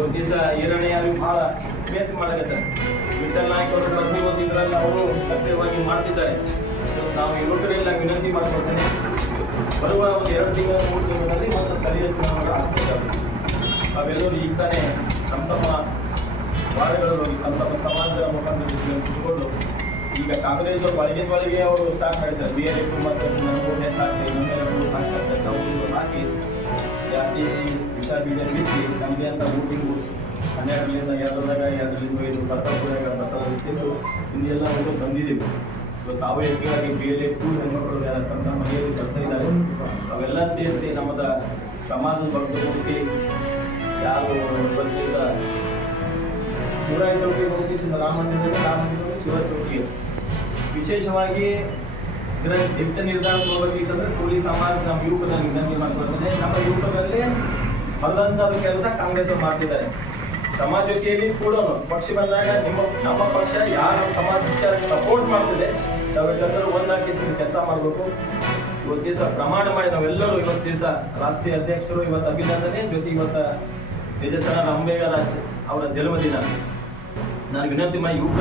ಇವತ್ತು ದಿವಸ ಈರಣ್ಣ ಅವ್ರಿಗೆ ಭಾಳ ಪ್ರಯತ್ನ ಮಾಡಕತ್ತಾರೆ. ವಿಠಲ್ ನಾಯ್ಕ ಅವರು ಪ್ರತಿಯೊಂದು ಇದರಲ್ಲಿ ಅವರು ಸಕ್ರಿಯವಾಗಿ ಮಾಡ್ತಿದ್ದಾರೆ. ನಾವು ಯುವಕರೆಲ್ಲ ವಿನಂತಿ ಮಾಡ್ಕೊಳ್ತೇನೆ, ಬರುವ ಒಂದು 2 ತಿಂಗಳ 3 ತಿಂಗಳಲ್ಲಿ ಮತ್ತು ಸ್ಥಳೀಯ ಚುನಾವಣೆಗಳು ಆಗ್ತಿದ್ದಾವೆ. ನಾವೆಲ್ಲರೂ ಈಗ ತಾನೇ ತಮ್ಮ ವಾರ್ಡ್ಗಳು ತಮ್ಮ ಸಮಾಜದ ಮುಖಾಂತರ ಕುತ್ಕೊಂಡು ಈಗ ಕಾಂಗ್ರೆಸ್ ಒಳಗೆ ಅವರು ಸ್ಟಾರ್ಟ್ ಮಾಡಿದ್ದಾರೆ. BLF ಮತ್ತು ನನಗೋಟೆ ಸಾಕಿ ನಮ್ಮೆಲ್ಲರೂ ಹಾಕ್ತಾರೆ. ನಾವು ಹಾಕಿ ಜಾತಿ ವಿಷ ಬೀಜ ಬಿಚ್ಚಿ ನಮ್ಮದೇ ಅಂತ ವೋಟಿಂಗು 12ರಿಂದ 2ರಿಂದ 5 ಬಸವಪುರಾಗ ಇತ್ತಿದ್ದು ಹಿಂದೆಲ್ಲ ಒಂದು ಬಂದಿದ್ದೀವಿ. ಇವತ್ತು ತಾವೇ ಹೆಚ್ಚಾಗಿ BLF ಹೆಣ್ಮಕ್ಳು ತಮ್ಮ ಮನೆಯಲ್ಲಿ ಬರ್ತಾ ಇದ್ದಾರೆ. ಅವೆಲ್ಲ ಸೇರಿಸಿ ನಮ್ಮದ ಸಮಾಜದ ಬಗ್ಗೆ ಮುಗಿಸಿ ಯಾರು ಇವತ್ತು ದಿವಸ ಶಿವರಾಯ ಚೌಕಿ ಹೋಗಿ ರಾಮ ಮಂದಿರ ಶಿವರಾಯ ಚೌಕಿ ವಿಶೇಷವಾಗಿ ಇದರ ದಿಟ್ಟ ನಿರ್ಧಾರ ತಗೋಬೇಕಂದ್ರೆ ಕೂಲಿ ಸಮಾಜ ನಮ್ಮ ಯುವಕರಲ್ಲಿ ವಿನಂತಿ ಮಾಡ್ಕೊಳ್ತೇನೆ. ನಮ್ಮ ಯುವಕರಲ್ಲಿ ಹೊರದಂತಾದ ಕೆಲಸ ಕಾಂಗ್ರೆಸ್ ಮಾಡ್ತಿದ್ದಾರೆ. ಸಮಾಜ ಜೊತೆಯಲ್ಲಿ ಕೂಡ ಪಕ್ಷ ಬಂದಾಗ ನಮ್ಮ ಪಕ್ಷ ಯಾರು ಸಮಾಜ ವಿಚಾರ ಸಪೋರ್ಟ್ ಮಾಡ್ತಿದೆ ನಾವೆಲ್ಲರೂ ಒಂದಾಗಿ ಕೆಲಸ ಮಾಡಬೇಕು. ಇವತ್ತು ದಿವಸ ಪ್ರಮಾಣ ಮಾಡಿ ನಾವೆಲ್ಲರೂ ಇವತ್ತು ದಿವಸ ರಾಷ್ಟ್ರೀಯ ಅಧ್ಯಕ್ಷರು ಇವತ್ತು ಅಭಿನಂದನೆ ಜೊತೆ ಇವತ್ತು ತೇಜಸ್ವಿ ಅಂಬೇಡ್ಕರ್ ಅವರ ಜನ್ಮದಿನ. ನಾನು ವಿನಂತಿ ಮಾಡಿ ಯುವಕ